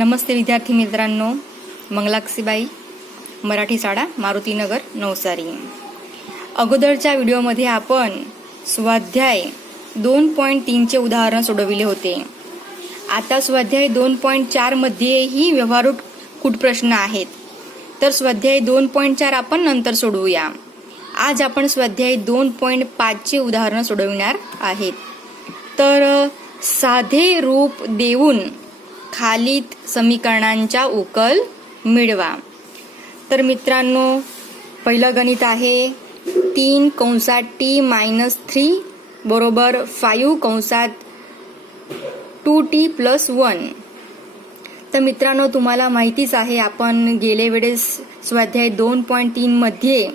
नमस्ते विद्यार्थी मित्रांनो, मंगलाक्षीबाई मराठी शाळा मारुतीनगर नवसारी. अगोदरच्या व्हिडिओमध्ये आपण स्वाध्याय 2.3 चे उदाहरण सोडविले होते. आता स्वाध्याय 2.4 मध्येही व्यवहारू प्रश्न आहेत. तर स्वाध्याय 2.4 आपण नंतर सोडवूया. आज आपण स्वाध्याय 2.5 चे उदाहरण सोडविणार आहेत. तर साधे रूप देऊन खालील समीकरणांचा उकल मिळवा. तर मित्रांनो, पहिलं गणित आहे 3 कंसात t-3 बरोबर 5 कंसात 2t + 1. तर मित्रांनो, तुम्हाला माहितीच आहे, आपण गेल्या वेळेस स्वाध्याय 2.3 मध्ये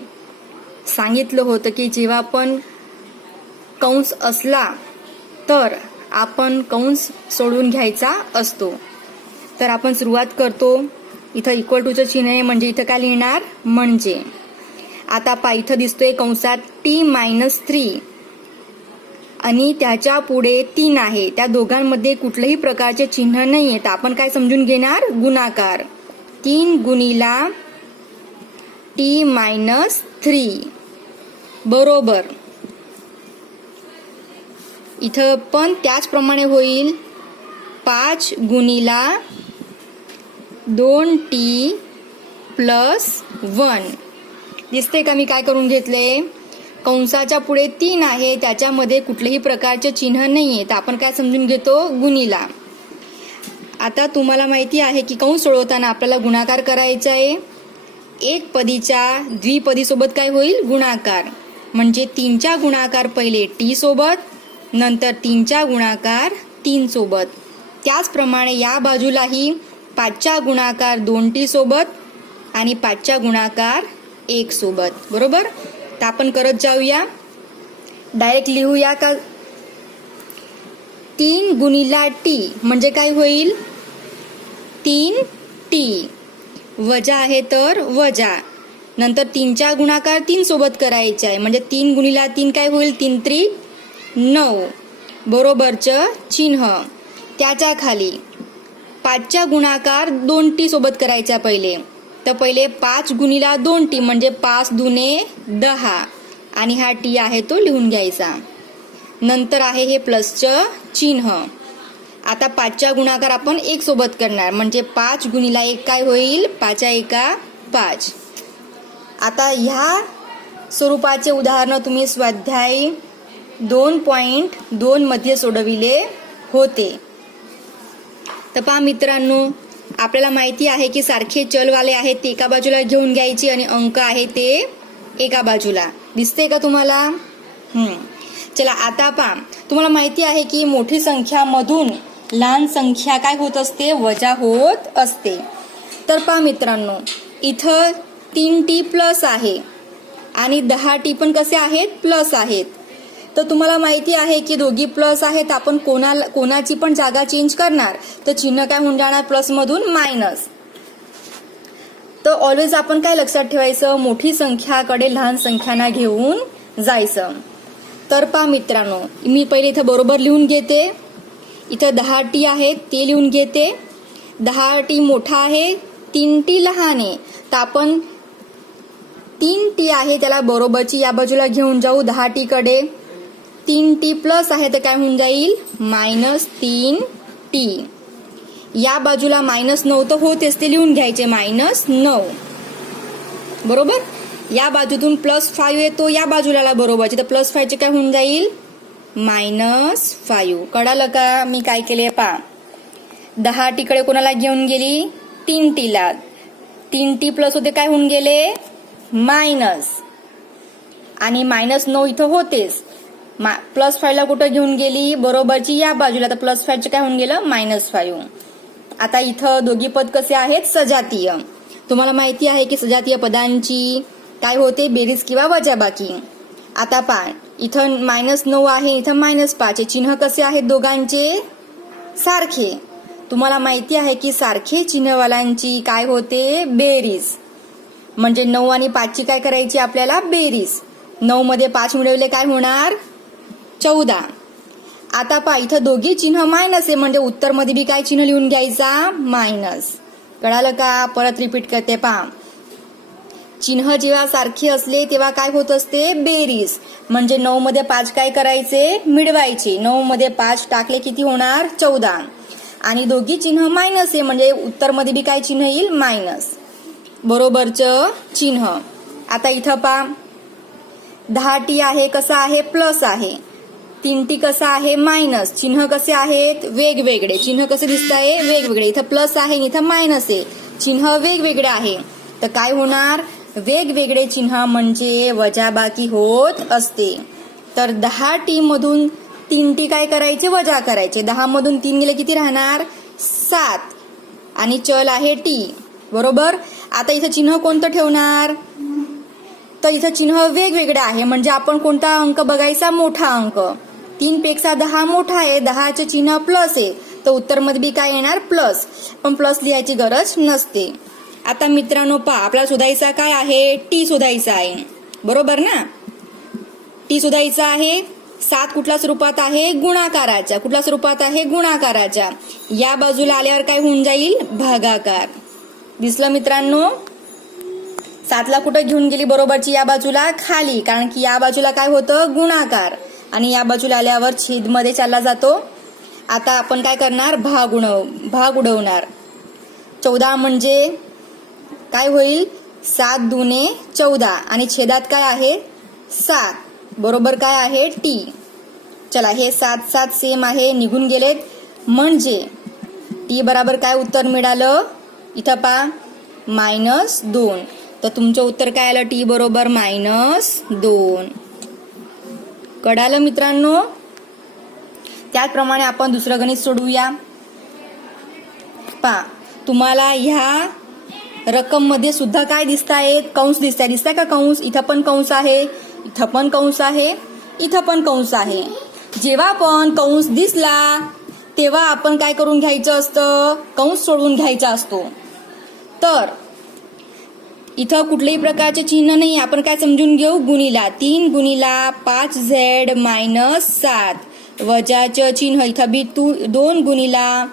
सांगितलं होतं की जेव्हा पण कंस असला तर आपण कंस सोडून घ्यायचा असतो. तर आपण सुरुवात करतो. इथं इक्वल टूचं चिन्ह आहे, म्हणजे इथं काय लिहिणार म्हणजे. आता इथं दिसतोय कंसात t-3 आणि त्याच्या पुढे 3 आहे. त्या दोघांमध्ये कुठल्याही प्रकारचे चिन्ह नाहीये, तर आपण काय समजून घेणार, गुणाकार. 3 गुणिला t-3 बरोबर. इथं पण त्याचप्रमाणे होईल 5 गुणिला 2t + 1. दिसते का मी काय करून घेतले? कंसाच्या पुढे 3 आहे, त्याच्यामध्ये कुठल्याही प्रकारचे चिन्ह नाहीये, तर आपण काय समजून घेतो, गुणिला. आता तुम्हाला माहिती आहे की कंस सोडवताना आपल्याला गुणाकार करायचा आहे. एक पदीच्या द्विपदी सोबत काय होईल, गुणाकार. म्हणजे 3चा गुणाकार पहिले t सोबत, नंतर 3चा गुणाकार 3 सोबत. त्याचप्रमाणे या बाजूलाही 5चा गुणाकार 2t सोबत आणि 5चा गुणाकार 1 सोबत. बरोबर. तर आपण करत जाऊया. डायरेक्ट लिहूया का? 3 गुणिला t म्हणजे काय होईल, 3t. वजा आहे तर वजा. नंतर 3चा गुणाकार 3 सोबत करायचा आहे, म्हणजे 3 गुणिला 3 काय होईल, 3 3 9 बरोबरचं चिन्ह. त्याच्या खाली 5चा गुणाकार 2t सोबत करायचा पहिले. तर पहिले 5 गुणिला 2t म्हणजे 5 दुने 10 आणि हा t आहे तो लिहून घ्यायचा. नंतर आहे हे प्लसचं चिन्ह. आता 5चा गुणाकार आपण 1 सोबत करणार, म्हणजे 5 गुणिला 1 काय होईल, 5 1 5. आता ह्या स्वरूपाचे उदाहरण तुम्ही स्वाध्याय 2.2 मध्ये सोडविले होते. तर पहा मित्रांनो, आपल्याला माहिती आहे की सारखे चलवाले आहेत ते एका बाजूला घेऊन घ्यायचे आणि अंक आहे ते एका बाजूला. दिसते का तुम्हाला? चला आता पहा, तुम्हाला माहिती आहे की मोठी संख्या मधून लहान संख्या काय होत असते, वजा होत असते. तर पहा मित्रांनो, इथं 3t प्लस आहे आणि 10t पण कसे आहेत, प्लस आहेत. तर तुम्हाला माहिती आहे की दोघी प्लस आहेत, आपण कोणाची पण जागा चेंज करणार तर चिन्ह काय होऊन जाणार, प्लस मधून मायनस. तर ऑलवेज आपण काय लक्षात ठेवायचं, मोठी संख्याकडे लहान संख्यांना घेऊन जायचं. तर पहा मित्रांनो, मी पहिले इथं बरोबर लिहून घेते. इथं 10t आहे ते लिहून घेते. 10t मोठा आहे, 3t लहान आहे, तर आपण 3t आहे त्याला बरोबरची या बाजूला घेऊन जाऊ 10t कडे. 3t प्लस आहे तर काय होऊन जाईल, -3t. या बाजूला -9 तर होतेच, ते लिहून घ्यायचे, -9 बरोबर. या बाजूतून +5 येतो या बाजूला बरोबरची, तर +5 चे काय होऊन जाईल, -5. कळालं का मी काय केले? पहा, 10t कडे कोणाला घेऊन गेली, 3t ला. 3t प्लस होते काय होऊन गेले, मायनस. आणि -9 इथं होतेच. +5 ला कुठं घेऊन गेली, बरोबरची या बाजूला, तर +5 चे काय होऊन गेलं, -5. आता इथं दोघी पद कसे आहेत, सजातीय. तुम्हाला माहिती आहे की सजातीय पदांची काय होते, बेरीज किंवा वजाबाकी. आता पहा, इथं -9 आहे, इथं -5. चिन्ह कसे आहेत दोघांचे, सारखे. तुम्हाला माहिती आहे की सारखे चिन्हवाल्यांची काय होते, बेरीज. म्हणजे 9 आणि 5 ची काय करायची आपल्याला, बेरीज. 9 मध्ये 5 मिळवले काय होणार, 14. आता पहा इथं दोघी चिन्ह मायनस आहे म्हणजे उत्तर मध्ये बी काय चिन्ह लिहून घ्यायचा मायनस. कळालं का? परत रिपीट करते पहा. चिन्ह जेव्हा सारखी असले तेव्हा काय होत असते बेरीज. म्हणजे 9 मध्ये 5 काय करायचे मिळवायचे. 9 मध्ये 5 टाकले किती होणार 14. आणि दोघी चिन्ह मायनस आहे म्हणजे उत्तर मध्ये बी काय चिन्ह येईल मायनस. बरोबरचं चिन्ह. आता इथं पहा 10t आहे कसं आहे प्लस आहे. 3t कसं आहे मायनस. चिन्ह कसे आहेत वेगवेगळे. चिन्ह कसे दिसत आहे वेगवेगळे. इथं प्लस आहे इथं मायनस आहे. चिन्ह वेगवेगळे आहे. तर काय होणार वेगवेगळे चिन्ह म्हणजे वजाबाकी होत असते. तर 10t मधून 3t काय करायचे वजा करायचे. 10 मधून 3 गेले किती राहणार 7 आणि चल आहे t. बरोबर. आता इथं चिन्ह कोणतं ठेवणार तर इथं चिन्ह वेगवेगळे आहे म्हणजे आपण कोणता अंक बघायचा मोठा अंक. 3 पेक्षा 10 मोठा आहे. 10चे चिन्ह प्लस आहे तर उत्तर मध्ये बी काय येणार प्लस. पण प्लस लिहायची गरज नसते. आता मित्रांनो पहा आपल्याला शोधायचा काय आहे टी शोधायचा आहे. बरोबर ना. टी शोधायचा आहे. 7 कुठल्या स्वरूपात आहे गुणाकाराच्या. कुठल्या स्वरूपात आहे गुणाकाराच्या. या बाजूला आल्यावर काय होऊन जाईल भागाकार. दिसलं मित्रांनो. 7ला कुठं घेऊन गेली बरोबरची या बाजूला खाली कारण की या बाजूला काय होतं गुणाकार आणि या बाजूला आल्यावर छेद मध्ये चालला जातो. आता आपण काय करणार भाग उडवणार. 14 म्हणजे काय होईल 7 दुने 14 आणि छेदात काय आहे 7. बरोबर काय आहे टी. चला हे 7 7 सेम आहे निघून गेलेत म्हणजे टी बरोबर काय उत्तर मिळालं इथं पहा -2. तर तुमचं उत्तर काय आलं टी बरोबर -2. कळालं मित्रांनो. त्याचप्रमाणे आपण दुसरं गणित सोडवूया. पहा तुम्हाला ह्या रक्कम मध्ये सुद्धा काय दिसत आहेत कंस दिसताय. दिसताय का कंस. इथं पण कंस आहे इथं पण कंस आहे इथं पण कंस आहे. जेव्हा पण कंस दिसला तेव्हा आपण काय करून घ्यायचं असतं कंस सोडवून घ्यायचा असतो. तर इथं कुठल्याही प्रकारचे चिन्ह नाही. आपण काय समजून घेऊ गुणिला 3 गुणिला 5z -7 वजाचं चिन्ह. इथं बी 2 गुणिला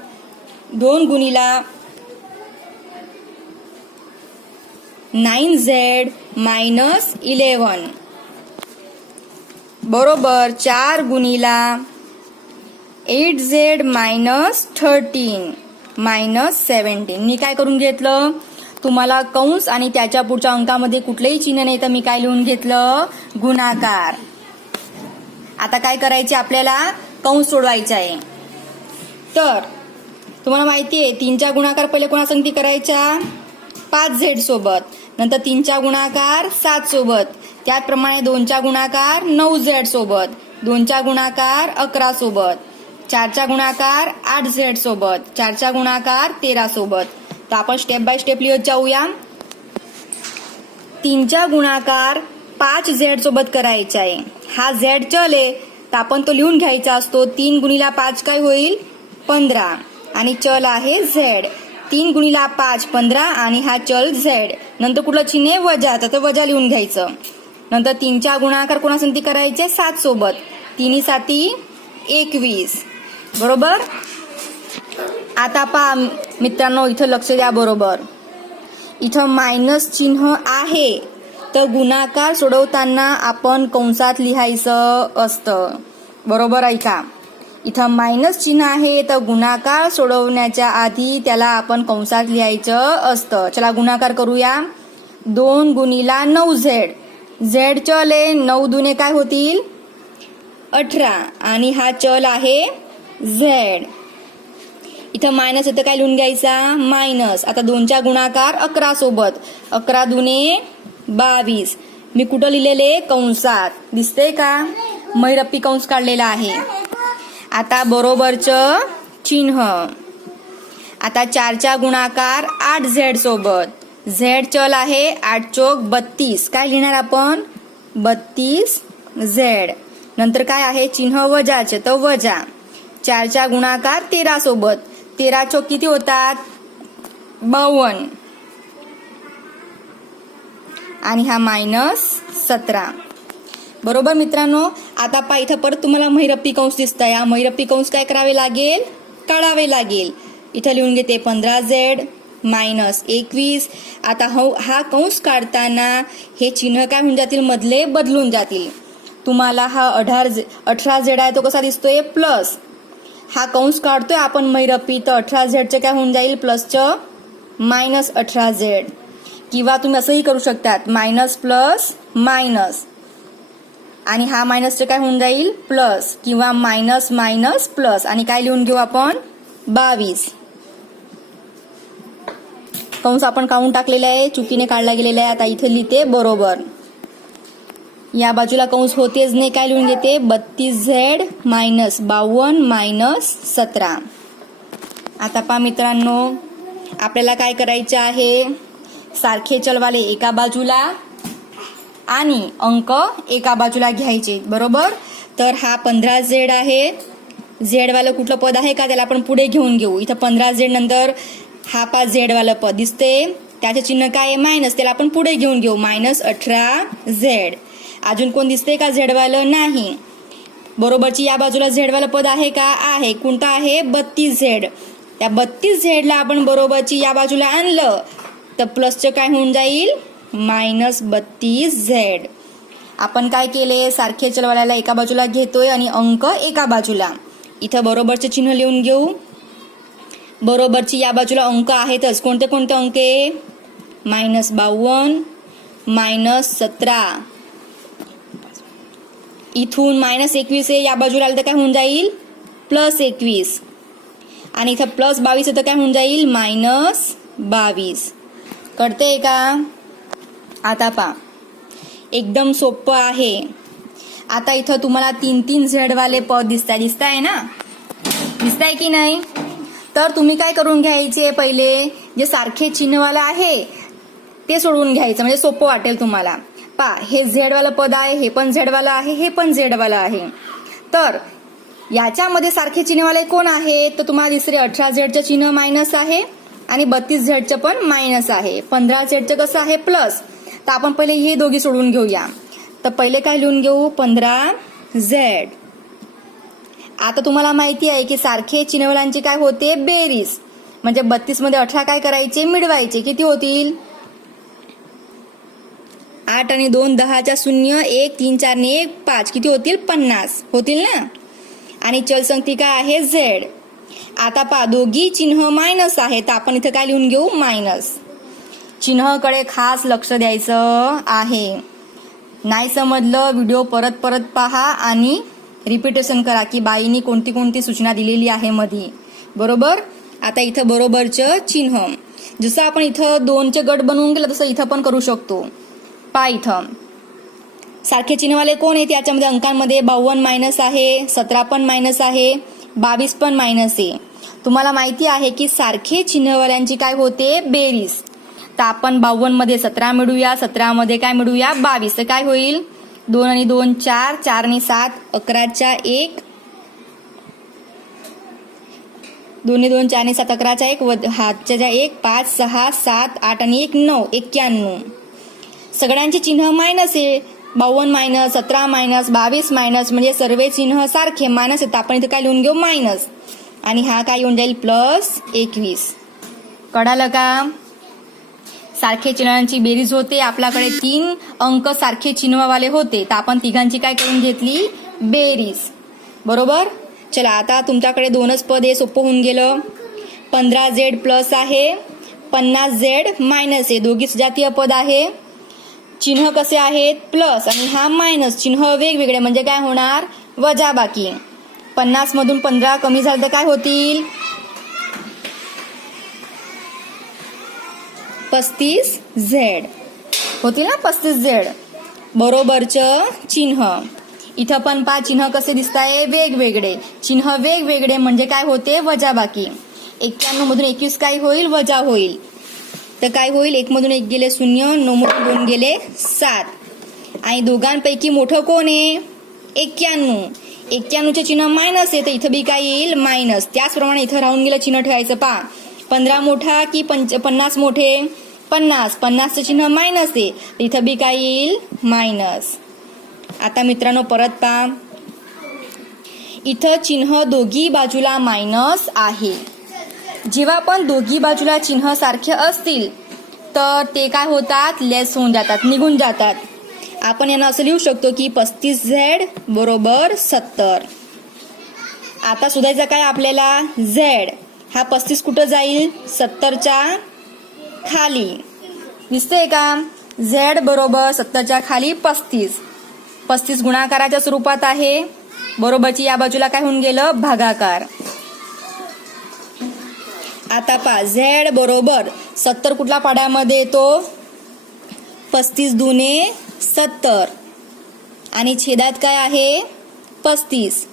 9z -11 बरोबर 4 गुणिला 8z -13 -17. मी काय करून घेतलं तुम्हाला कंस आणि त्याच्या पुढच्या अंकामध्ये कुठलेही चिन्ह नाही तर मी काय लिहून घेतलं गुणाकार. आता काय करायचे आपल्याला कंस सोडवायचा आहे. तर तुम्हाला माहिती आहे 3चा गुणाकार पहिले कोणासंगती करायचा 5z सोबत. नंतर 3चा गुणाकार 7 सोबत. त्याचप्रमाणे 2चा गुणाकार 9z सोबत. 2चा गुणाकार 11 सोबत. 4चा गुणाकार 8z सोबत. 4चा गुणाकार 13 सोबत. तर आपण स्टेप बाय स्टेप लिहत जाऊया. 3चा गुणाकार 5z सोबत करायचा आहे. हा z चल आहे तर आपण तो लिहून घ्यायचा असतो. 3 गुणिला 5 काय होईल 15 आणि चल आहे z. 3 गुणिला 5 15 आणि हा चल z. नंतर कुठलं चिन्ह आहे वजा तर वजा लिहून घ्यायचं. नंतर 3चा गुणाकार कोणासंगती करायचे 7 सोबत. 3 7 21 बरोबर. आता पहा मित्रांनो इथं लक्ष द्या बरोबर. इथं मायनस चिन्ह आहे तर गुणाकार सोडवताना आपण कंसात लिहायचं असतं. बरोबर ऐका. इथं मायनस चिन्ह आहे तर गुणाकार सोडवण्याच्या आधी त्याला आपण कंसात लिहायचं असतं. चला गुणाकार करूया. 2 गुणिला 9z. z चल आहे 9 दुने काय होतील 18 आणि हा चल आहे z. इथं मायनस येतं काय लिहून घ्यायचा मायनस. आता 2चा गुणाकार 11 सोबत. 11 दुने 22. मी कुठं लिहिलेले कंसात दिसते का मैरप्पी कंस काढलेला आहे. आता बरोबरचं चिन्ह. आता 4चा गुणाकार 8z सोबत. z चल आहे 8 चोक 32. काय लिहिणार आपण 32z. नंतर काय आहे चिन्ह वजाचे तर वजा. 4चा गुणाकार 13 सोबत. 13 चोक किती होतात 52 आणि हा -17. बरोबर मित्रांनो. आता पहा इथं परत तुम्हाला महिरपी कंस दिसतंय. हा महिरपी कंस काय करावे लागेल, काढावे लागेल. इथं लिहून घेते 15z मायनस 21. आता हा कंस काढताना हे चिन्ह काय होऊन जातील, मधले बदलून जातील. तुम्हाला हा 18z आहे तो कसा दिसतोय, प्लस. हा कंस काढतोय आपण महिरपी, तर 18z काय होऊन जाईल, प्लसचं मायनस 18z. किंवा तुम्ही असंही करू शकतात, मायनस प्लस मायनस, आणि हा मायनसचं काय होऊन जाईल, प्लस. किंवा मायनस मायनस प्लस, आणि काय लिहून घेऊ आपण, 22. कंस आपण काढून टाकलेला आहे, चुकीने काढला गेलेला आहे. आता इथे लिहिते बरोबर. या बाजूला कंस होतेच नाही, काय लिहून घेते, 32z मायनस 52 मायनस 17. आता पहा मित्रांनो, आपल्याला काय करायचे आहे, सारखे चलवाले एका बाजूला आणि अंक एका बाजूला घ्यायचे. बरोबर. तर हा 15z आहे, z वालं कुठलं पद आहे का, त्याला आपण पुढे घेऊन घेऊ. इथं 15z नंतर हा 5z वालं पद दिसते, त्याचे चिन्ह काय आहे, मायनस, त्याला आपण पुढे घेऊन घेऊ, मायनस 18z. अजून कोण दिसते का z वालं, नाही. बरोबरची या बाजूला z वालं पद आहे का, आहे. कोणतं आहे, 32z. त्या 32z ला आपण बरोबरची या बाजूला आणलं तर प्लसचं काय होऊन जाईल, मायनस 32z. आपण काय केले, सारखे चलवाल्याला एका बाजूला घेतोय आणि अंक एका बाजूला. इथं बरोबरचे चिन्ह लिहून घेऊ. बरोबरची या बाजूला अंक आहेतच. कोणते कोणते अंक आहे, मायनस 52 मायनस 17. इथून मायनस 21 आहे, या बाजूला आलं तर काय होऊन जाईल, प्लस 21. आणि इथं प्लस 22 तर काय होऊन जाईल, मायनस 22. कळतंय का. आता पहा, एकदम सोपं आहे. आता इथं तुम्हाला 3 z वाले पद दिसताय ना, दिसताय की नाही. तर तुम्ही काय करून घ्यायचे, पहिले जे सारखे चिन्हवाला आहे ते सोडवून घ्यायचं, म्हणजे सोपं वाटेल तुम्हाला. पहा, हे z वालं पद आहे, हे पण z वालं आहे, हे पण z वालं आहे. तर याच्यामध्ये सारखे चिन्हवाले कोण आहे, तर तुम्हाला दिसते 18zचं चिन्ह मायनस आहे आणि 32zचं पण मायनस आहे. 15zचं कसं आहे, प्लस. तर आपण पहिले हे दोघी सोडवून घेऊया. तर पहिले काय लिहून घेऊ, 15z. आता तुम्हाला माहिती आहे की सारखे चिन्हवाल्यांची काय होते, बेरीज. म्हणजे 32 मध्ये 18 काय करायचे, मिळवायचे. किती होतील, 8 आणि 2 10च्या 0, 1 3 4 ने 1 5, किती होतील, 50 होतील ना. आणि चलसंख्या काय आहे, z. आता पहा, दोघी चिन्ह मायनस आहे, तर आपण इथं काय लिहून घेऊ, मायनस. चिन्हाकडे खास लक्ष द्यायचं आहे. नाही समजलं, व्हिडिओ परत परत पहा आणि रिपिटेशन करा की बाईंनी कोणती कोणती सूचना दिलेली आहे मध्ये. बरोबर. आता इथं बरोबरचं चिन्ह, जसं आपण इथं 2चे गट बनवून गेलं तसं इथं पण करू शकतो. पहा, इथं सारखे चिन्हवाले कोण आहेत, याच्यामध्ये अंकांमध्ये 52 मायनस आहे, 17 पण मायनस आहे, 22 पण मायनस आहे. तुम्हाला माहिती आहे की सारखे चिन्हवाल्यांची काय होते, बेरीज. तर आपण 52 मध्ये 17 मिळूया, 17 मध्ये काय मिळूया, 22. तर काय होईल, 2 आणि 2 4, 4 आणि 7 11च्या 1, 2 आणि 2 4 आणि 7 11च्या 1, हातच्या 1 5 6 7 8 आणि 1 9, 91. सगळ्यांचे चिन्ह मायनस आहे. 52 मायनस, 17 मायनस, 22 मायनस, म्हणजे सर्व चिन्ह सारखे मायनस आहेत. आपण इथे काय लिहून घेऊ, मायनस. आणि हा काय येऊन जाईल, प्लस 21. कळालं का. सारखे चिन्हांची बेरीज होते. आपल्याकडे 3 अंक सारखे चिन्हवाले होते, तर आपण तिघांची काय करून घेतली, बेरीज. बरोबर. चला, आता तुमच्याकडे 2च पद आहे, सोपं होऊन गेलं. 15z प्लस आहे, 50z मायनस आहे. दोघी सजातीय पद आहे. चिन्ह कसे आहेत, प्लस, आणि हा मायनस. चिन्ह वेगवेगळे म्हणजे काय होणार, वजाबाकी. 50 मधून 15 कमी झालं तर काय होतील, 35z होतील ना, 35z. बरोबरचं चिन्ह. इथं पण पहा, चिन्ह कसे दिसताय, वेगवेगळे. चिन्ह वेगवेगळे म्हणजे काय होते, वजाबाकी. 91 मधून 21 काय होईल, वजा होईल. तर काय होईल, 1 मधून 1 गेले 0, 9 मधून 2 गेले 7. आणि दोघांपैकी मोठं कोण आहे, 91. 91चे चिन्ह मायनस आहे, तर इथं बी काय येईल, मायनस. त्याचप्रमाणे इथं राहून गेलं चिन्ह ठेवायचं. पहा, 15 मोठा की 50 मोठे, 50. 50चं चिन्ह मायनस आहे, इथं बी काय येईल, मायनस. आता मित्रांनो परत पहा, इथं चिन्ह दोघी बाजूला मायनस आहे. जेव्हा पण दोघी बाजूला चिन्ह सारखे असतील तर ते काय होतात, लेस होऊन जातात, निघून जातात. आपण यांना असं लिहू शकतो की 35Z बरोबर 70. आता शोधायचं काय आपल्याला, Z हा 35 कुठं जाईल, 70च्या खाली. दिसतंय का, Z बरोबर 70च्या खाली 35. 35 गुणाकाराच्या स्वरूपात आहे, बरोबरची या बाजूला काय होऊन गेलं, भागाकार. आता पहा, Z बरोबर 70 कुठल्या पाड्यामध्ये येतो, 35 दुने 70 आणि छेदात काय आहे 35.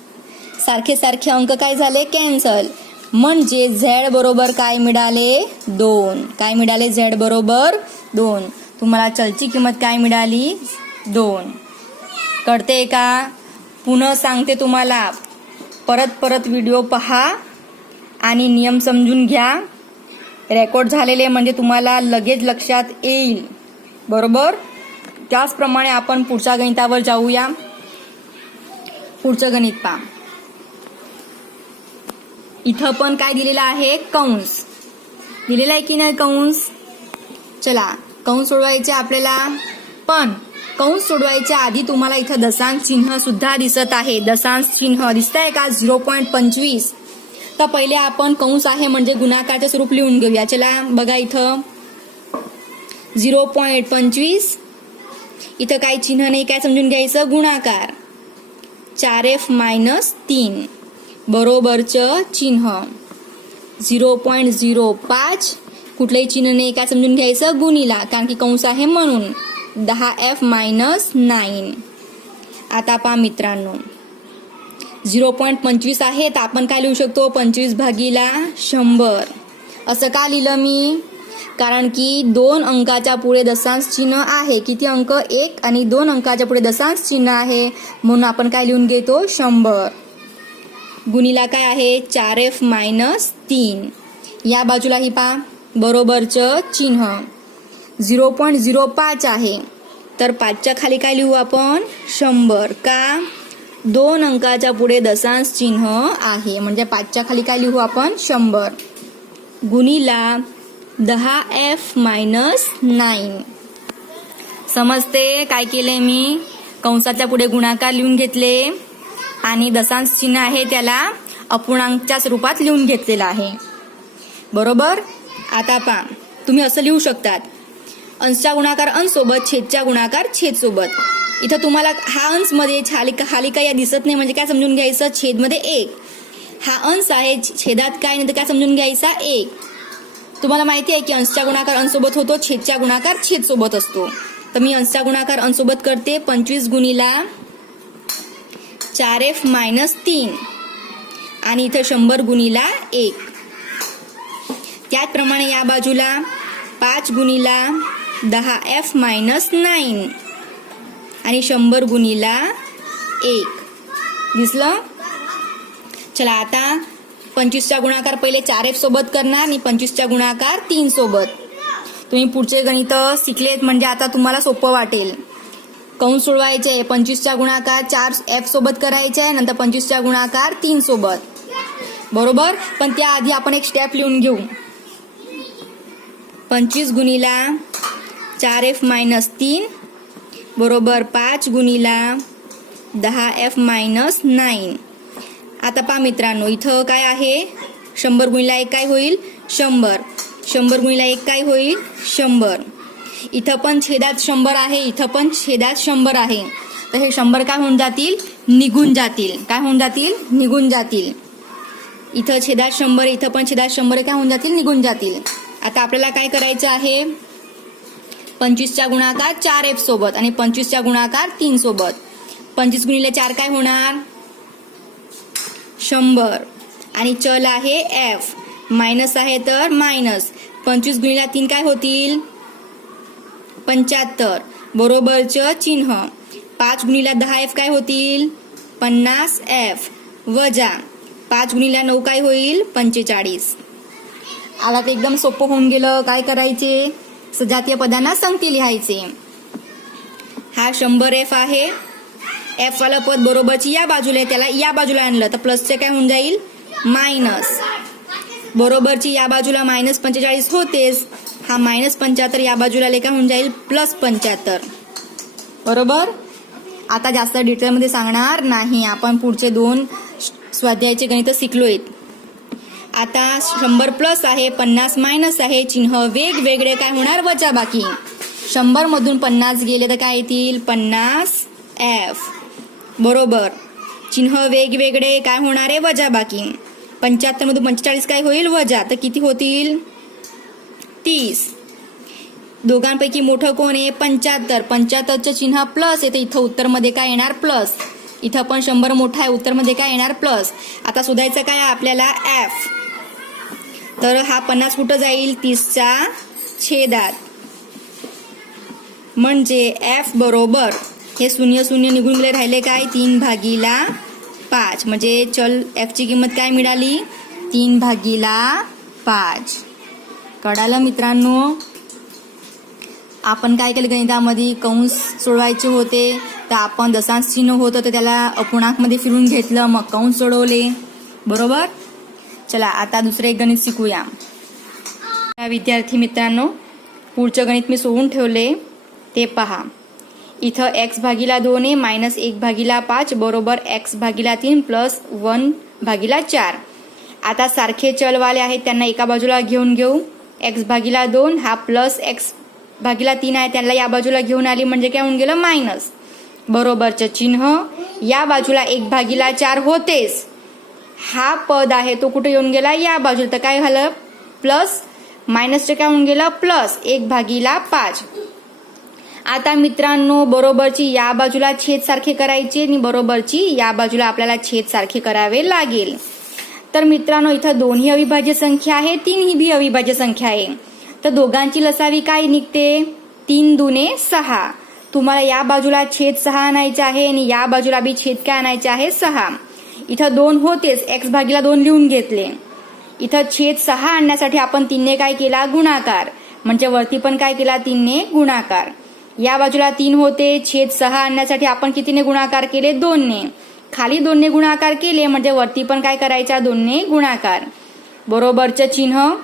सारखे सारखे अंक काय झाले, कॅन्सल. म्हणजे Z बरोबर काय मिळाले, 2. काय मिळाले, Z बरोबर 2. तुम्हाला चलची किंमत काय मिळाली, 2. कळते का, पुन्हा सांगते तुम्हाला, परत व्हिडिओ पहा आणि नियम समजून घ्या. रेकॉर्ड झालेले म्हणजे तुम्हाला लगेच लक्षात येईल. बरोबर. त्याचप्रमाणे आपण पुढच्या गणितावर जाऊया. पुढचं गणित पहा. इथं पण काय दिलेलं आहे, कंस दिलेला आहे की नाही, कंस. चला कंस सोडवायचे आपल्याला, पण कंस सोडवायच्या आधी तुम्हाला इथं दशांश चिन्ह सुद्धा दिसत आहे. दशांश चिन्ह दिसत आहे का, 0.25. तर पहिले आपण कंस आहे म्हणजे गुणाकारचे स्वरूप लिहून घेऊया. चला बघा, इथं 0.25. इथं काही चिन्ह नाही, काय समजून घ्यायचं, गुणाकार. 4F-3 बरोबरचं चिन्ह. 0.05 कुठलंही चिन्ह नाही, काय समजून घ्यायचं, गुणिला, कारण की कंस आहे म्हणून. 10F-9. आता पहा मित्रांनो, 0.25 आहे तर आपण काय लिहू शकतो, 25 भागीला 100. असं का लिहिलं मी, कारण की 2 अंकाच्या पुढे दशांश चिन्ह आहे. किती अंक, 1 आणि 2 अंकाच्या पुढे दशांश चिन्ह आहे, म्हणून आपण काय लिहून घेतो, 100. गुणिला काय आहे, 4F-3. या बाजूला ही पहा, बरोबरचं चिन्ह. 0.05 आहे तर 5च्या खाली काय लिहू आपण, 100. का, 2 अंकाच्या पुढे दशांश चिन्ह आहे, म्हणजे 5च्या खाली काय लिहू आपण, 100. गुणिला 10F-9. समजते काय केले मी, कंसाच्या पुढे गुणाकार लिहून घेतले आणि दशांश चिन्ह आहे त्याला अपूर्णांकच्या स्वरूपात लिहून घेतलेला आहे. बरोबर. आता पहा, तुम्ही असं लिहू शकतात, अंशचा गुणाकार अंश सोबत, छेदचा गुणाकार छेद सोबत. इथं तुम्हाला हा अंश मध्ये खाली काय दिसत नाही, म्हणजे काय समजून घ्यायचं, छेद मध्ये 1. हा अंश आहे, छेदात काय नाही तर काय समजून घ्यायचा, 1. तुम्हाला माहिती आहे की अंशचा गुणाकार अंश सोबत होतो, छेदचा गुणाकार छेद सोबत असतो. तर मी अंशचा गुणाकार अंश सोबत करते, 25 गुणिला 4F-3 आणि इथं 100 गुणिला 1. त्याचप्रमाणे या बाजूला 5 गुणिला 10F-9 आणि 100 गुणिला 1. दिसलं. चला आता 25चा गुणाकार पहिले 4F सोबत करणार आणि 25चा गुणाकार 3 सोबत. तुम्ही पुढचे गणित शिकलेत म्हणजे आता तुम्हाला सोपं वाटेल. कंस सोडवायचे, 25चा गुणाकार 4F सोबत करायचे आहे, नंतर 25चा गुणाकार 3 सोबत. बरोबर. पण त्याआधी आपण एक स्टेप लिहून घेऊ. 25 गुणिला 4F-3 बरोबर 5 गुणिला 10F-9. आता पहा मित्रांनो, इथं काय आहे, 100 गुणिला 1 काय होईल, 100. 100 गुणिला 1 काय होईल, 100. इथं पण छेदात 100 आहे, इथं पण छेदात 100 आहे. तर हे 100 काय होऊन जातील, निघून जातील. काय होऊन जातील, निघून जातील. इथं छेदात 100, इथं पण छेदात 100 काय होऊन जातील, निघून जातील. आता आपल्याला काय करायचं आहे, 25चा गुणाकार 4F सोबत आणि 25चा गुणाकार 3 सोबत. 25 गुणिले 4 काय होणार, 100 आणि चल आहे F, मायनस आहे तर मायनस. 25 गुणिले 3 काय होतील, 75 बरोबरचं चिन्ह. 5 गुणिले 10F काय होतील, 50F वजा 5 गुणिले 9 काय होईल, 45. आला तर एकदम सोपं होऊन गेलं. काय करायचे, सजातीय पदांना संगती लिहायचे. हा 100F आहे एफ वाला पद बरोबरची या बाजूला आहे, त्याला या बाजूला आणलं तर प्लसचे काय होऊन जाईल मायनस. बरोबरची या बाजूला -45 होतेच, हा -75 या बाजूला आले काय होऊन जाईल +75. बरोबर. आता जास्त डिटेलमध्ये सांगणार नाही, आपण पुढचे 2 स्वाध्यायाचे गणित शिकलोय. आता 100 प्लस आहे, 50 मायनस आहे, चिन्ह वेगवेगळे काय होणार वजाबाकी. 100 मधून 50 गेले तर काय येतील 50F. बरोबर. चिन्ह वेगवेगळे काय होणार आहे वजाबाकी. 75 मधून 45 काय होईल वजा, तर किती होतील 30. दोघांपैकी मोठं कोण आहे 75. 75चं चिन्ह प्लस आहे, तर इथं उत्तरमध्ये काय येणार प्लस. इथं पण 100 मोठा आहे, उत्तरमध्ये काय येणार प्लस. आता शोधायचं काय आपल्याला F. तर हा 50 कुठं जाईल 30च्या छेदात. म्हणजे F बरोबर हे 0 0 निघून गेले, राहिले काय 3/5. म्हणजे चल F ची किंमत काय मिळाली 3/5. कळालं मित्रांनो. आपण काय केलं गणितामध्ये कंस सोडवायचे होते, तर आपण दशांश चिन्ह होतं तर त्याला अपूर्णांकमध्ये फिरून घेतलं, मग कंस सोडवले. बरोबर. चला आता दुसरे एक गणित शिकूया. विद्यार्थी मित्रांनो, पुढचं गणित मी सोडून ठेवले ते पहा. इथं x/2 आहे -1/5 बरोबर x/3 + 1/4. आता सारखे चलवाले आहेत त्यांना एका बाजूला घेऊन घेऊ. x/2 हा प्लस x/3 आहे, त्यांना या बाजूला घेऊन आली म्हणजे काय होऊन गेलं मायनस. बरोबरचं चिन्ह या बाजूला 1/4 होतेच, हा पद आहे तो कुठे येऊन गेला या बाजूला, तर काय झालं प्लस मायनसचे काय होऊन गेलं प्लस 1/5. आता मित्रांनो बरोबरची या बाजूला छेद सारखे करायचे आणि बरोबरची या बाजूला आपल्याला छेद सारखे करावे लागेल. तर मित्रांनो इथं दोन्ही अविभाज्य संख्या आहे, 3 ही अविभाज्य संख्या आहे, तर दोघांची लसावी काय निघते 3 दुने 6. तुम्हाला या बाजूला छेद 6 आणायचे आहे आणि या बाजूला बी छेद काय आणायचे आहे 6. इथं 2 होतेच, x/2 लिहून घेतले. इथं छेद 6 आणण्यासाठी आपण 3 ने काय केला गुणाकार, म्हणजे वरती पण काय केला 3 ने गुणाकार. या बाजूला 3 होते, छेद 6 आणण्यासाठी आपण कितीने गुणाकार केले 2 ने. खाली 2 ने गुणाकार केले म्हणजे वरती पण काय करायचा 2 ने गुणाकार. बरोबरचं चिन्ह.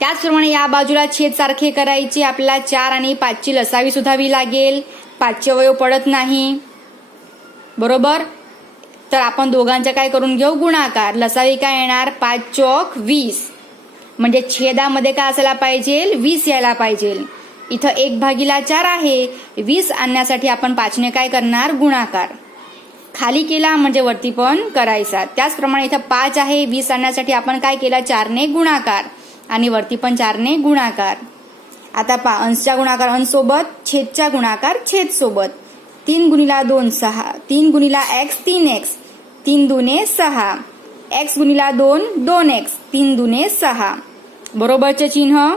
त्याचप्रमाणे या बाजूला छेद सारखे करायचे, आपल्याला 4 आणि 5 ची लसावी शोधावी लागेल. 5चे अवयव पडत नाही. बरोबर. तर आपण दोघांच्या काय करून घेऊ गुणाकार. लसावी काय येणार 5 चौक 20, म्हणजे छेदामध्ये काय असायला पाहिजे 20 यायला पाहिजे. इथं 1/4 आहे, 20 आणण्यासाठी आपण 5 ने काय करणार गुणाकार. खाली केला म्हणजे वरती पण करायचा. त्याचप्रमाणे इथं 5 आहे, 20 आणण्यासाठी आपण काय केला 4 ने गुणाकार आणि वरती पण 4 ने गुणाकार. आता अंशच्या गुणाकार अंश सोबत, छेदच्या गुणाकार छेद सोबत. 3 × 2 6, 3 × x 3x, 3 दुने 6, x × 2 2x, 3 दुने 6. बरोबरचे चिन्ह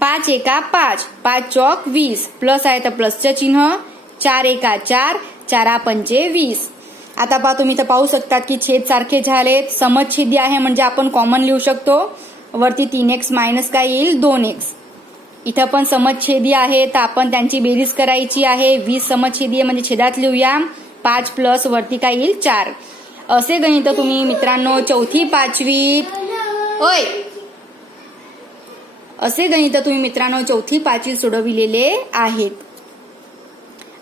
5 एका 5, 5 चौक 20, प्लस आहे तर प्लसचं चिन्ह, 4 एका 4, 4 पंचे 20. आता पहा तुम्ही तर पाहू शकतात की छेद सारखे झालेत, समछेदी आहे म्हणजे आपण कॉमन लिहू शकतो. वरती 3x मायनस काय येईल 2x. इथं पण समछेदी आहे तर आपण त्यांची बेरीज करायची आहे. 20 समछेदी आहे म्हणजे छेदात लिहूया. 5 प्लस वरती काय येईल 4. असे गणित तुम्ही मित्रांनो 4थी 5वीत असे गणित तुम्ही मित्रांनो 4थी 5वीत सोडविलेले आहेत.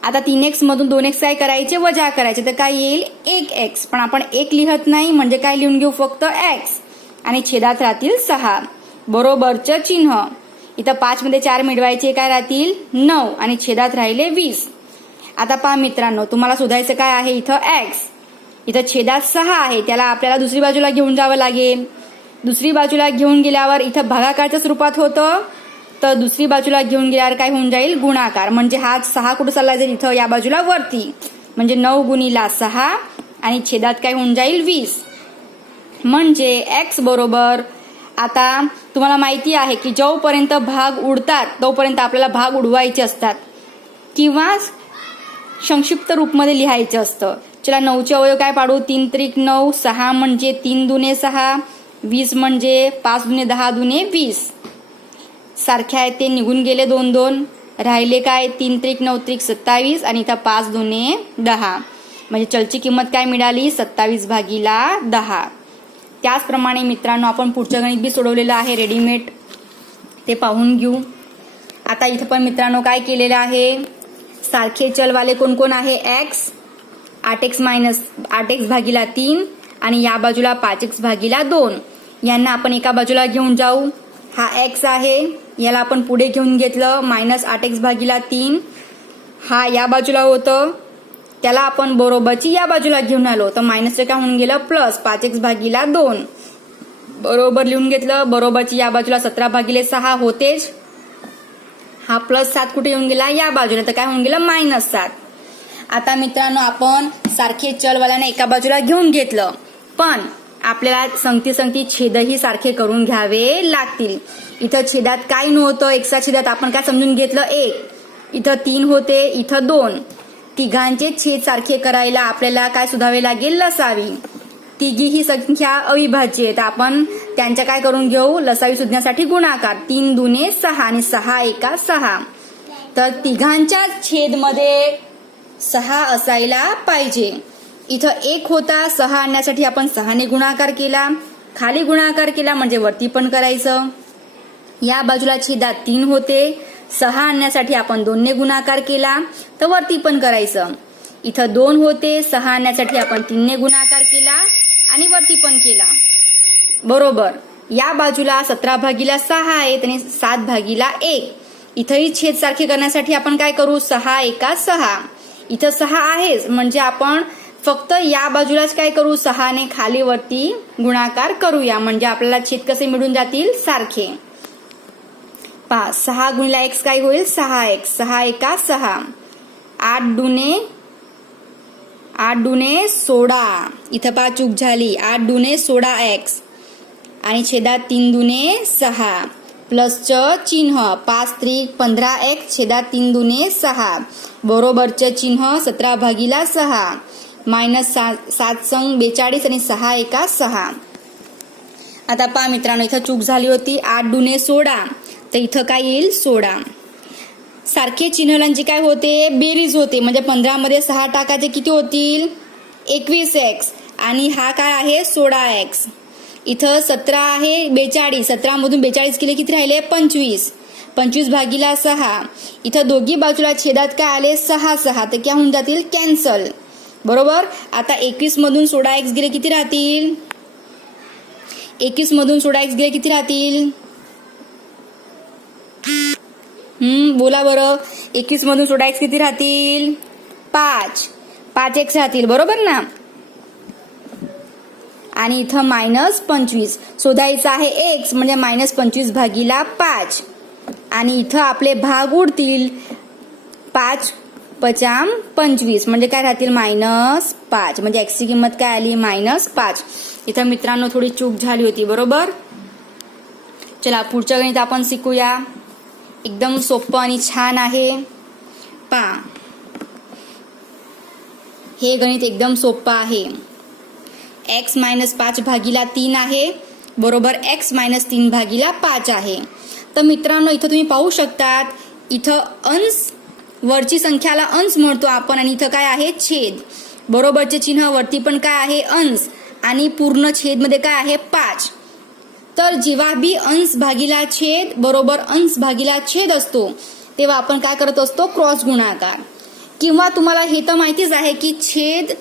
आता 3x मधून 2x काय करायचे वजा करायचे, तर काय येईल 1x. पण आपण 1 लिहत नाही म्हणजे काय लिहून घेऊ फक्त x आणि छेदात राहतील 6. बरोबरचं चिन्ह. इथं 5 मध्ये 4 मिळवायचे काय राहतील 9 आणि छेदात राहिले 20. आता पहा मित्रांनो तुम्हाला शोधायचं काय आहे इथं x. इथं छेदात 6 आहे, त्याला आपल्याला दुसरी बाजूला घेऊन जावं लागेल. दुसरी बाजूला घेऊन गेल्यावर इथं भागाकारच्या स्वरूपात होतं, तर दुसरी बाजूला घेऊन गेल्यावर काय होऊन जाईल गुणाकार. म्हणजे हा 6 कुठं चालला जाईल इथं या बाजूला वरती, म्हणजे 9 × 6 आणि छेदात काय होऊन जाईल 20. म्हणजे x बरोबर. आता तुम्हाला माहिती आहे की जोपर्यंत भाग उडतात तोपर्यंत आपल्याला भाग उडवायचे असतात किंवा संक्षिप्त रूपमध्ये लिहायचं असतं. चला 9चे अवयव काय पाडू. 3 त्रिक 9, 6 म्हणजे 3 दुने 6, 20 म्हणजे 5 दुने 10 दुने 20. सारखे आहेत ते निघून गेले 2 2. राहिले काय 3 त्रिक 9 त्रिक 27 आणि इथं 5 दुने 10 म्हणजे चलची किंमत काय मिळाली 27/10. त्याचप्रमाणे मित्रांनो आपण पुढचं गणित बी सोडवलेलं आहे रेडीमेड, ते पाहून घेऊ. आता इथं पण मित्रांनो काय केलेलं आहे, सारखे चलवाले कोण कोण आहे x 8x-3 आणि या बाजूला 5x/2 यांना आपण एका बाजूला घेऊन जाऊ. हा x आहे याला आपण पुढे घेऊन घेतलं -8x/3. हा या बाजूला होतं त्याला आपण बरोबरची या बाजूला घेऊन आलो तर मायनसचं काय होऊन गेलं प्लस 5x/2 बरोबर लिहून घेतलं. बरोबरची या बाजूला 17/6 होतेच. हा +7 कुठे येऊन गेला या बाजूला तर काय होऊन गेलं -7. आता मित्रांनो आपण सारखे चलवाल्यांना एका बाजूला घेऊन घेतलं पण आपल्याला संगती छेदही सारखे करून घ्यावे लागतील. इथं छेदात काय नव्हतं, एक्सच्या छेदात आपण काय समजून घेतलं 1, इथं 3 होते इथं 2. तिघांचे छेद सारखे करायला आपल्याला काय शोधावे लागेल लसावी. तिघी ही संख्या अविभाज्य आहे तर आपण त्यांच्या काय करून घेऊ लसावी शोधण्यासाठी गुणाकार 3 दुने 6 आणि 6 एका 6. तर तिघांच्या छेदमध्ये 6 असायला पाहिजे. इथं 1 होता 6 आणण्यासाठी आपण 6 ने गुणाकार केला, खाली गुणाकार केला म्हणजे वरती पण करायचं. या बाजूला छेदात 3 होते 6 आणण्यासाठी आपण 2 ने गुणाकार केला तर वरती पण करायचं. इथं 2 होते 6 आणण्यासाठी आपण 3 ने गुणाकार केला आणि वरती पण केला. बरोबर या बाजूला 17/6 आहेत आणि 7/1. इथंही छेद सारखे करण्यासाठी आपण काय करू 6 एका 6. इथं 6 आहेच म्हणजे आपण फक्त या बाजूलाच काय करू 6 ने खाली वरती गुणाकार करूया म्हणजे आपल्याला छेद कसे मिळून जातील सारखे. 6 गुणिले x काय होईल 6x 6 एका 6. 8 दुने 16. इथं 5 चूक झाली 8 दुने 16x आणि छेदात 3 दुने 6 प्लसचं चिन्ह 5 त्रिक 15x छेदात 3 दुने 6 बरोबरचं चिन्ह 17/6 -7 संग 42 आणि 6 एका 6. आता पहा मित्रांनो इथं चूक झाली होती 8 दुने 16 तर इथं काय येईल 16. सारखे चिन्हांची काय होते बेरीज होते म्हणजे 15 मध्ये 6 टाकायचे किती होतील 21x आणि हा काय आहे 16x. इथं 17 आहे 42 17 मधून 42 केले किती राहिले 25 25/6. इथं दोघी बाजूला छेदात काय आले 6 6 तर क्या होऊन जातील कॅन्सल. बरोबर आता 21 मधून 16x गेले किती राहतील 21 मधून 16x गेले किती राहतील बोला बरं 21 मधून 16x किती राहतील 5x राहतील बरोबर ना. आणि इथं -25 शोधायचं आहे x म्हणजे -25/5 आणि इथं आपले भाग उडतील 5 5 25 म्हणजे काय राहतील -5 म्हणजे x ची किंमत काय आली -5. इथं मित्रांनो थोडी चूक झाली होती बरोबर. चला पुढच्या गणित आपण शिकूया. एकदम सोपं आणि छान आहे. पहा हे गणित एकदम सोपं आहे. x -5/3 आहे बरोबर x -3/5 आहे. तर मित्रांनो इथं तुम्ही पाहू शकतात इथं अंश वरची संख्याला अंश म्हणतो आपण आणि इथं काय आहे छेद बरोबरचे चिन्ह वरती पण काय आहे अंश आणि पूर्ण छेद मध्ये काय आहे 5. तर जेव्हा बी अंश भागिला छेद बरोबर अंश भागिला छेद असतो तेव्हा आपण काय करत असतो क्रॉस गुणाकार. किंवा तुम्हाला हे तर माहितीच आहे की छेद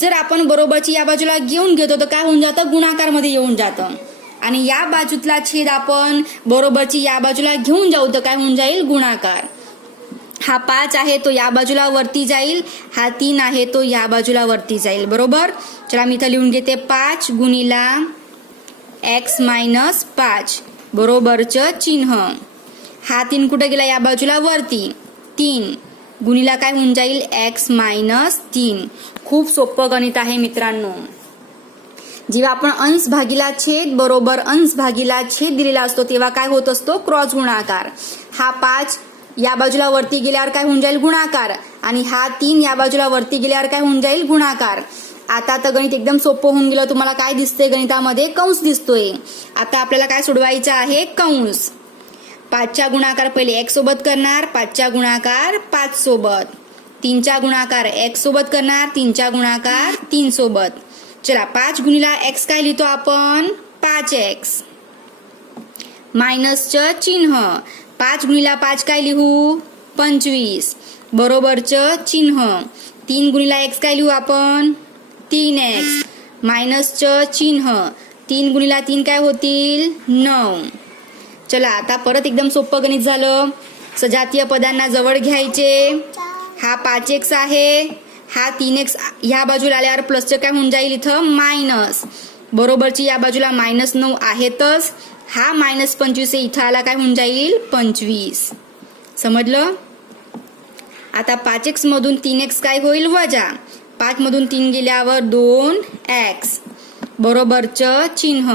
जर आपण बरोबरची या बाजूला घेऊन घेतो तर काय होऊन जातं गुणाकार मध्ये येऊन जातं आणि या बाजूतला छेद आपण बरोबरची या बाजूला घेऊन जाऊ तर काय होऊन जाईल गुणाकार. हा 5 आहे तो या बाजूला वरती जाईल, हा 3 आहे तो या बाजूला वरती जाईल बरोबर. चला मी इथं लिहून घेते 5 गुणिला x -5 बरोबरचं चिन्ह. हा 3 कुठे गेला या बाजूला वरती 3 गुणिला काय होऊन जाईल x -3. खूप सोपं गणित आहे मित्रांनो. जेव्हा आपण अंश भागिला छेद बरोबर अंश भागिला छेद दिलेला असतो तेव्हा काय होत असतो क्रॉस गुणाकार. हा 5 या बाजूला वरती गेल्यावर काय होऊन जाईल गुणाकार आणि हा 3 या बाजूला वरती गेल्यावर काय होऊन जाईल गुणाकार. आता तर गणित एकदम सोपं होऊन गेलं. तुम्हाला काय दिसतंय गणितामध्ये कंस दिसतोय. आता आपल्याला काय सोडवायचं आहे कंस. 5चा गुणाकार पहिले x सोबत करणार, 5चा गुणाकार 5 सोबत. 3चा गुणाकार x सोबत करणार, 3चा गुणाकार 3 सोबत. चला 5 गुणिला x काय लिहितो आपण? 5x. मायनसचं चिन्ह. 5 गुणिला 5 काय लिहू? 25. बरोबरचं चिन्ह. 3 गुणिला x काय लिहू आपण? 3x. मायनसचं चिन्ह. 3 गुणिला 3 काय होतील? 9. चला आता परत एकदम सोपं गणित झालं. सजातीय पदांना जवळ घ्यायचे. हा 5x आहे, हा 3x ह्या बाजूला आल्यावर प्लसचं काय होऊन जाईल इथं? मायनस. बरोबरची या बाजूला -9 आहेतच. हा -25 इथं आला काय होऊन जाईल? 25. समजलं? आता 5x मधून 3x काय होईल? वजा. 5 मधून 3 गेल्यावर 2x. बरोबरचं चिन्ह.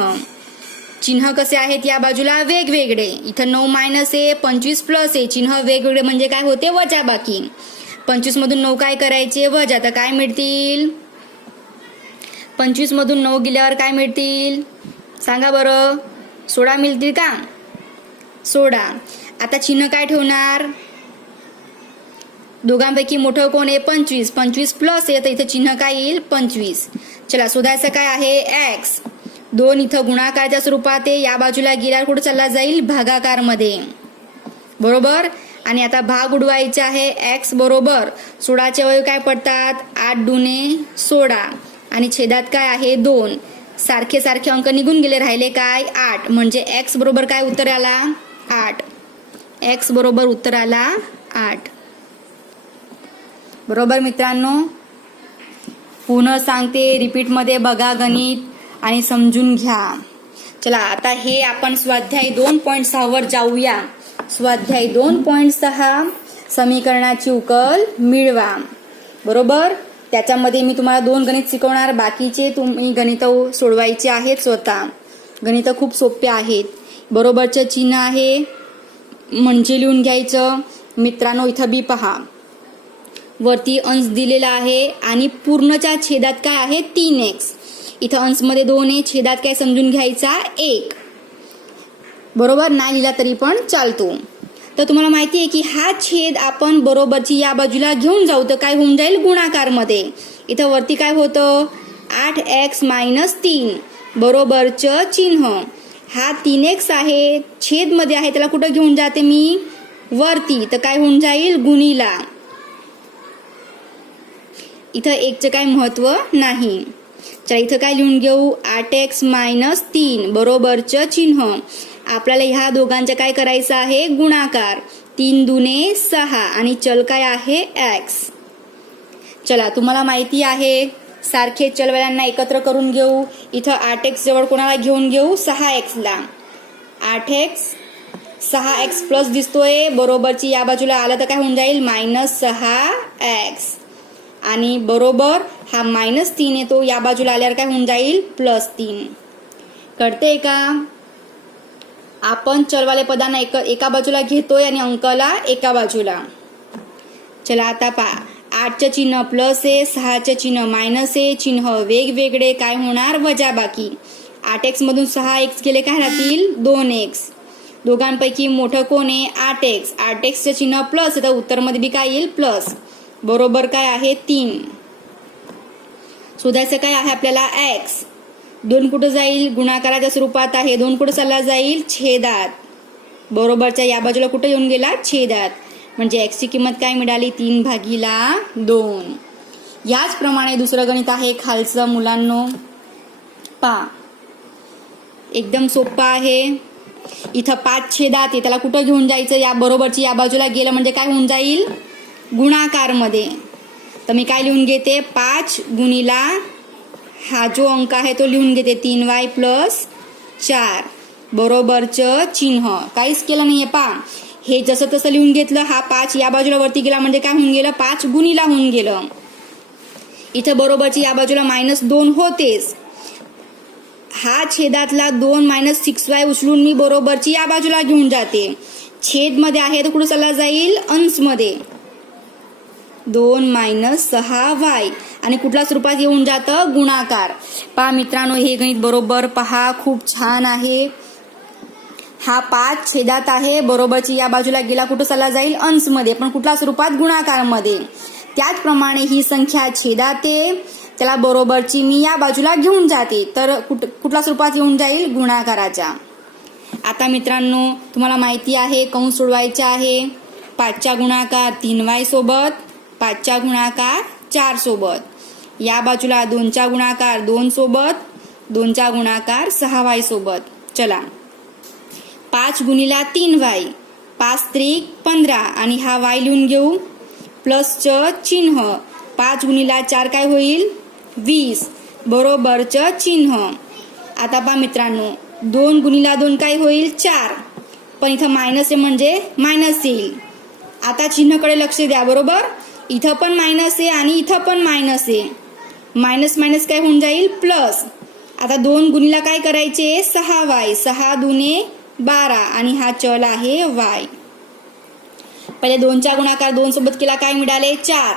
चिन्ह कसे आहेत या बाजूला? वेगवेगळे. इथं 9 मायनस आहे, 25 प्लस आहे. चिन्ह वेगवेगळे म्हणजे काय होते? वजा बाकी. 25 मधून 9 काय करायचे? वजा. तर काय मिळतील? 25 मधून 9 गेल्यावर काय मिळतील? सांगा बरं. 16 मिळतील का? 16. आता चिन्ह काय ठेवणार? दोघांपैकी मोठं कोण आहे? 25. 25 प्लस आहे तर इथं चिन्ह काय येईल? 25. चला शोधायचं काय आहे? x. 2 इथं गुणाकाराच्या स्वरूपात आहे. या बाजूला गेल्यावर कुठं चालला जाईल? भागाकार मध्ये. बरोबर. आणि आता भाग उडवायचे आहे. x बरोबर 16चे अवयव काय पडतात? 8 दुने 16 आणि छेदात काय आहे? 2. सारखे सारखे अंक निघून गेले, राहिले काय? 8. म्हणजे x बरोबर काय उत्तर आला? 8. x बरोबर उत्तर आला 8. बरोबर मित्रांनो. पुन्हा सांगते, रिपीटमध्ये बघा गणित आणि समजून घ्या. चला आता हे आपण स्वाध्याय 2.6 वर जाऊया. स्वाध्याय 2.6 समीकरणाची उकल मिळवा. बरोबर. त्याच्यामध्ये मी तुम्हाला 2 गणित शिकवणार, बाकीचे तुम्ही गणित सोडवायचे आहेत स्वतः. गणित खूप सोपे आहेत. बरोबरचं चिन्ह आहे म्हणजे लिहून घ्यायचं. मित्रांनो इथं बी पहा, वरती अंश दिलेला आहे आणि पूर्णच्या छेदात काय आहे? 3x. इथं अंशमध्ये 2 आहे, छेदात काय समजून घ्यायचा? 1. बरोबर. नाही लिहिला तरी पण चालतो. तर तुम्हाला माहिती आहे की हा छेद आपण बरोबरची या बाजूला घेऊन जाऊ तर काय होऊन जाईल? गुणाकार मध्ये. इथं वरती काय होतं? 8x - 3. बरोबरचं चिन्ह. हा 3x आहे, छेद मध्ये आहे, त्याला कुठं घेऊन जाते मी? वरती. तर काय होऊन जाईल? गुणीला. इथं 1चं काय महत्व नाही. चला इथं काय लिहून घेऊ? 8x - 3 बरोबरचं चिन्ह. आपल्याला ह्या दोघांचं काय करायचं आहे? गुणाकार. 3 दुने 6 आणि चल काय आहे? x. चला तुम्हाला माहिती आहे सारखे चलवाल्यांना एकत्र करून घेऊ. इथं 8x जवळ कोणाला घेऊन घेऊ? 6x ला. 8x 6x प्लस दिसतोय, बरोबरची या बाजूला आलं तर काय होऊन जाईल? -6x. आणि बरोबर हा -3 येतो, या बाजूला आल्यावर काय होऊन जाईल? +3. कळतंय का? आपण चलवाले पदांना एका बाजूला घेतोय आणि अंकाला एका बाजूला. चला आता पहा, 8चं चिन्ह प्लस आहे, 6चं चिन्ह मायनस आहे. चिन्ह वेगवेगळे काय होणार? वजा बाकी. 8x मधून 6x गेले काय राहतील? 2x. दोघांपैकी मोठं कोण आहे? 8x. 8xचं चिन्ह प्लस आहे तर उत्तरमध्ये बी काय येईल? प्लस. बरोबर काय आहे? 3. शोधायचं काय आहे आपल्याला? x. 2 कुठं जाईल? गुणाकाराच्या स्वरूपात आहे. 2 कुठं चालला जाईल? छेदात. बरोबरच्या या बाजूला कुठं येऊन गेला? छेदात. म्हणजे x ची किंमत काय मिळाली? 3/2. याचप्रमाणे दुसरं गणित आहे खालचं मुलांनो. पहा एकदम सोपं आहे. इथं 5 छेदात आहे, त्याला कुठं घेऊन जायचं? या बरोबरची या बाजूला गेलं म्हणजे काय होऊन जाईल? गुणाकार मध्ये. तर मी काय लिहून घेते? 5 गुणिला हा जो अंक आहे तो लिहून घेते 3y + 4. बरोबरचं चिन्ह. काहीच केलं नाहीये पहा, हे जसं तसं लिहून घेतलं. हा 5 या बाजूला वरती गेला म्हणजे काय होऊन गेलं? 5 गुणीला होऊन गेलं. इथं बरोबरची या बाजूला -2 होतेच. हा छेदातला 2 - 6y उचलून मी बरोबरची या बाजूला घेऊन जाते. छेद मध्ये आहे तर कुठं चालला जाईल? अंश मध्ये. 2 - 6y आणि कुठल्या स्वरूपात येऊन जातं? गुणाकार. पहा मित्रांनो, हे गणित बरोबर पहा, खूप छान आहे. हा 5 छेदात आहे, बरोबरची या बाजूला गेला कुठं चालला जाईल अंशमध्ये, पण कुठल्या स्वरूपात गुणाकारमध्ये. त्याचप्रमाणे ही संख्या छेदात आहे, त्याला बरोबरची मी या बाजूला घेऊन जाते, तर कुठल्या स्वरूपात येऊन जाईल गुणाकाराच्या. आता मित्रांनो तुम्हाला माहिती आहे कंस सोडवायचा आहे. 5चा गुणाकार 3y सोबत, 5चा गुणाकार 4 सोबत, या बाजूला 2चा गुणाकार 2 सोबत, 2चा गुणाकार 6y सोबत. चला 5 गुणिला 3y, 5 त्रिक 15 आणि हा y लिहून घेऊ प्लसचं चिन्ह. 5 गुणिला 4 काय होईल 20, बरोबरचं चिन्ह. आता पहा मित्रांनो 2 गुणिला 2 काय होईल 4, पण इथं मायनस आहे म्हणजे मायनस येईल. आता चिन्हाकडे लक्ष द्या, बरोबर. इथं पण मायनस आहे आणि इथं पण मायनस आहे, मायनस मायनस काय होऊन जाईल प्लस. आता 2 गुणिला काय करायचे 6y, 6 दुने 12 आणि हा चल आहे y. पहिले 2चा गुणाकार 2 सोबत केला काय मिळाले 4,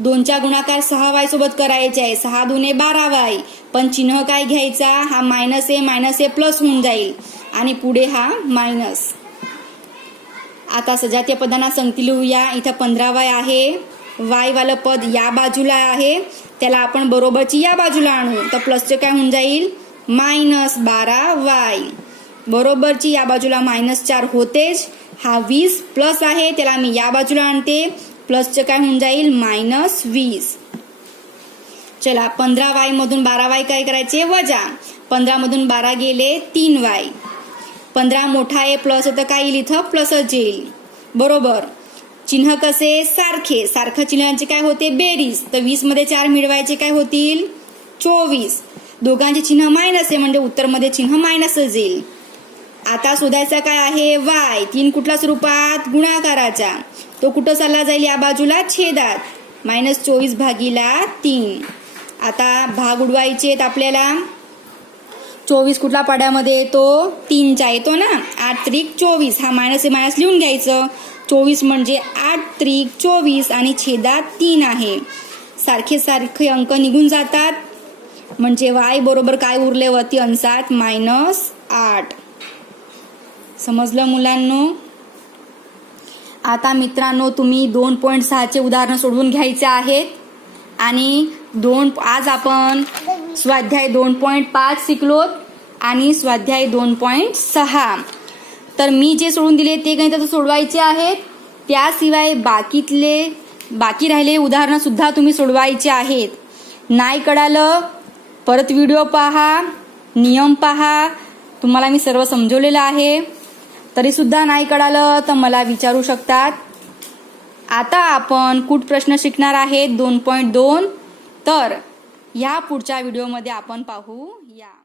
2चा गुणाकार 6y सोबत करायचे आहे, 6 दुने 12y, पण चिन्ह काय घ्यायचा, हा मायनस आहे प्लस होऊन जाईल आणि पुढे हा मायनस. आता सजातीय पदांना संगती लिहूया. इथं 15y आहे, y वालं पद या बाजूला आहे, त्याला आपण बरोबरची या बाजूला आणू, तर प्लसचे काय होऊन जाईल -12y, बरोबरची या बाजूला -4 होतेच. हा 20 प्लस आहे, त्याला मी या बाजूला आणते, प्लसचे काय होऊन जाईल -20. चला 15y मधून 12y काय करायचे वजा, 15 मधून 12 गेले 3y, 15 मोठा आहे प्लस तर काय येईल इथं प्लसच येईल, बरोबर. चिन्ह कसे सारखे, सारखं चिन्हांचे काय होते बेरीज, तर 20 मध्ये 4 मिळवायचे काय होतील 24. दोघांचे चिन्ह मायनस आहे म्हणजे उत्तरमध्ये चिन्ह मायनसच येईल. आता शोधायचा काय आहे y, 3 कुठल्या स्वरूपात गुणाकाराचा, तो कुठं चालला जाईल या बाजूला छेदात, -24 भागीला 3. आता भाग उडवायचे आहेत आपल्याला. 24 कुठल्या पाड्यामध्ये येतो 3च्या येतो ना, 8 त्रिक 24, हा मायनस आहे मायनस लिहून घ्यायचं. 24 म्हणजे 8 त्रिक 24 आणि छेदात 3 आहे, सारखे सारखे अंक निघून जातात म्हणजे y बरोबर काय उरले वरती अंशात -8. समजलं मुलांनो. आता मित्रांनो तुम्ही 2.6चे उदाहरण सोडवून घ्यायचे आहेत आणि आज आपण स्वाध्याय 2.5 शिकलोत आणि स्वाध्याय 2.6. तर मी जे सोडून दिले ते गणित सोडवायचे आहेत, त्याशिवाय बाकी राहिलेले उदाहरणं सुद्धा तुम्ही सोडवायचे आहेत. नाही कळालं परत व्हिडिओ पहा, नियम पहा, तुम्हाला मी सर्व समजवलेलं आहे. तरी सुद्धा नाही कळालं तर मला विचारू शकतात. आता आपण कूट प्रश्न शिकणार आहेत 2.2, तर या पुढच्या व्हिडिओमध्ये आपण पाहू या.